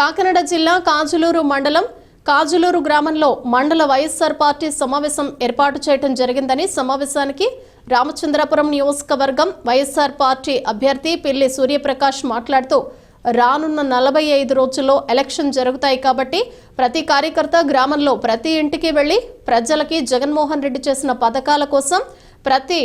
కాకినాడ జిల్లా కాజులూరు మండలం కాజులూరు గ్రామంలో మండల వైఎస్ఆర్ పార్టీ సమావేశం ఏర్పాటు చేయడం జరిగిందని సమావేశానికి రామచంద్రపురం నియోజకవర్గం వైఎస్ఆర్ పార్టీ అభ్యర్థి పిల్లి సూర్యప్రకాష్ మాట్లాడుతూ రానున్న నలభై ఐదు రోజుల్లో ఎలక్షన్ జరుగుతాయి కాబట్టి ప్రతి కార్యకర్త గ్రామంలో ప్రతి ఇంటికి వెళ్ళి ప్రజలకి జగన్మోహన్ రెడ్డి చేసిన పథకాల కోసం ప్రతి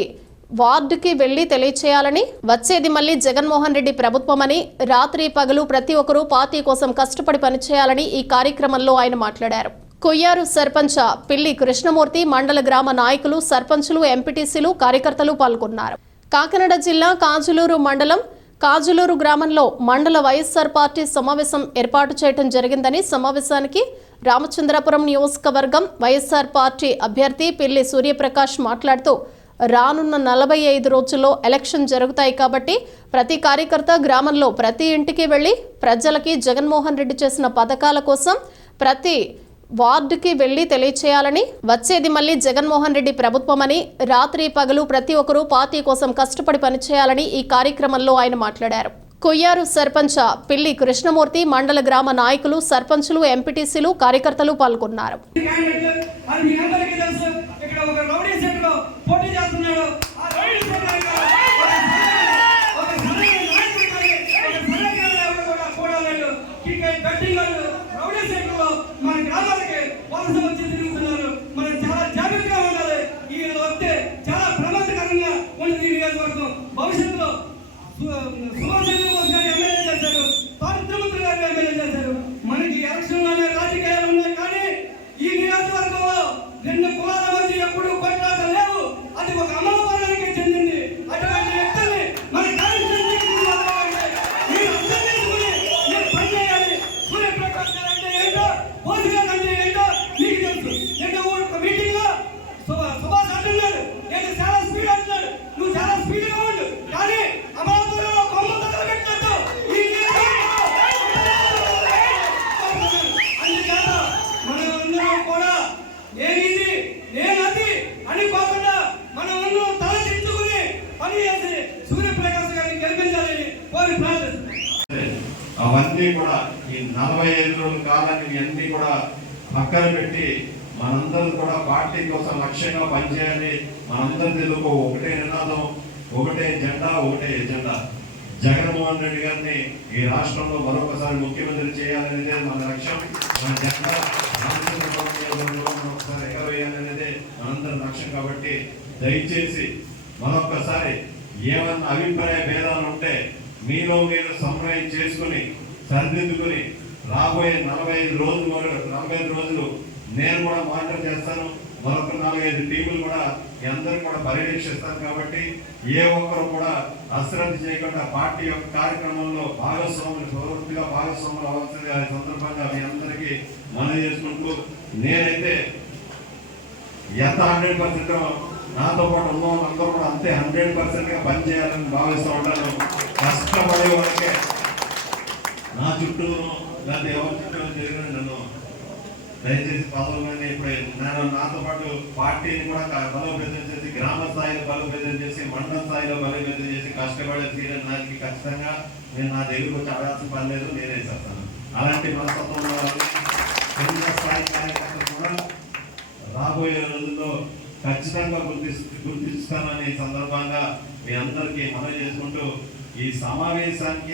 వార్డుకి వెళ్ళి తెలియచేయాలని వచ్చేది మళ్ళీ జగన్మోహన్ రెడ్డి ప్రభుత్వమని రాత్రి పగలు ప్రతి ఒక్కరూ పార్టీ కోసం కష్టపడి పనిచేయాలని ఈ కార్యక్రమంలో ఆయన మాట్లాడారు. కొయ్యారు సర్పంచ పిల్లి కృష్ణమూర్తి మండల గ్రామ నాయకులు సర్పంచులు ఎంపీటీసీలు కార్యకర్తలు పాల్గొన్నారు. కాకినాడ జిల్లా కాజులూరు మండలం కాజులూరు గ్రామంలో మండల వైఎస్ఆర్ పార్టీ సమావేశం ఏర్పాటు చేయడం జరిగిందని సమావేశానికి రామచంద్రపురం నియోజకవర్గం వైఎస్ఆర్ పార్టీ అభ్యర్థి పిల్లి సూర్యప్రకాష్ మాట్లాడుతూ రానున్న నలభై ఐదు రోజుల్లో ఎలక్షన్ జరుగుతాయి కాబట్టి ప్రతి కార్యకర్త గ్రామంలో ప్రతి ఇంటికి వెళ్ళి ప్రజలకి జగన్మోహన్ రెడ్డి చేసిన పథకాల కోసం ప్రతి వార్డుకి వెళ్ళి తెలియచేయాలని వచ్చేది మళ్ళీ జగన్మోహన్ రెడ్డి ప్రభుత్వమని రాత్రి పగలు ప్రతి ఒక్కరూ పార్టీ కోసం కష్టపడి పనిచేయాలని ఈ కార్యక్రమంలో ఆయన మాట్లాడారు. కొయ్యారు సర్పంచ పిల్లి కృష్ణమూర్తి మండల గ్రామ నాయకులు సర్పంచులు ఎంపీటీసీలు కార్యకర్తలు పాల్గొన్నారు. పోటీ చేస్తున్నాడు. క్రికెట్ బెట్టింగ్ రౌడీ మన గ్రామాలకి వలస వచ్చి తిరుగుతున్నారు మనం చాలా జాగ్రత్తగా ఉండాలి ఈ వస్తే చాలా ప్రమాదకరంగా ఉంటుంది ఈ నియోజకవర్గం భవిష్యత్తులో సుభాష్ అవన్నీ కూడా ఈ నలభై ఐదు రోజుల కాలాన్ని ఇవన్నీ కూడా పక్కన పెట్టి మనందరం కూడా పార్టీ కోసం లక్ష్యంగా పనిచేయాలి. మనందరి తెలుగు ఒకటే నినాదం ఒకటే జెండా ఒకటే ఎజెండా. జగన్మోహన్ రెడ్డి గారిని ఈ రాష్ట్రంలో మరొకసారి ముఖ్యమంత్రి చేయాలనేదే మన లక్ష్యం. మన జెండా ఒకసారి ఎగరవేయాలనేదే మనందరి లక్ష్యం కాబట్టి దయచేసి మరొక్కసారి ఏమన్నా అభిప్రాయ భేదాలు ఉంటే మీలో మీరు సమన్వయం చేసుకుని సరిదిద్దుకుని రాబోయే నలభై ఐదు రోజులు వరకు- నలభై ఐదు రోజులు నేను కూడా మానిటర్ చేస్తాను. మరొక నాలుగైదు టీములు కూడా మీ అందరూ కూడా పర్యవేక్షిస్తారు కాబట్టి ఏ ఒక్కరు కూడా అశ్రద్ధ చేయకుండా పార్టీ యొక్క కార్యక్రమంలో భాగస్వాములు పూర్తిగా భాగస్వాములు అవ్వాల్సిందిగా ఈ సందర్భంగా మీ అందరికీ మనవి చేసుకుంటూ నేనైతే ఎంత హండ్రెడ్ పర్సెంట్ నాతో పాటు ఉన్న వాళ్ళందరూ కూడా అంతే హండ్రెడ్ పర్సెంట్గా పనిచేయాలని భావిస్తూ ఉంటాను కష్టపడే వాళ్ళకే నా చుట్టూ లేకపోతే ఎవరి చుట్టూ జరిగిన నన్ను దయచేసి పదవులని ఇప్పుడు నేను నాతో పాటు పార్టీని కూడా బలోపేతం చేసి గ్రామ స్థాయిలో బలోపేతం చేసి మండల స్థాయిలో బలోపేతం చేసి కష్టపడే తీరని నాయకుడికి ఖచ్చితంగా నేను నా దగ్గరకు వచ్చి అడగాల్సిన పని లేదు నేనే చేస్తాను. అలాంటి మనస్తత్వం ఉన్న స్థాయి కార్యకర్తలు కూడా రాబోయే రోజుల్లో ఖచ్చితంగా గుర్తి గుర్తిస్తానని సందర్భంగా మీ అందరికీ మనవి చేసుకుంటూ ఈ సమావేశానికి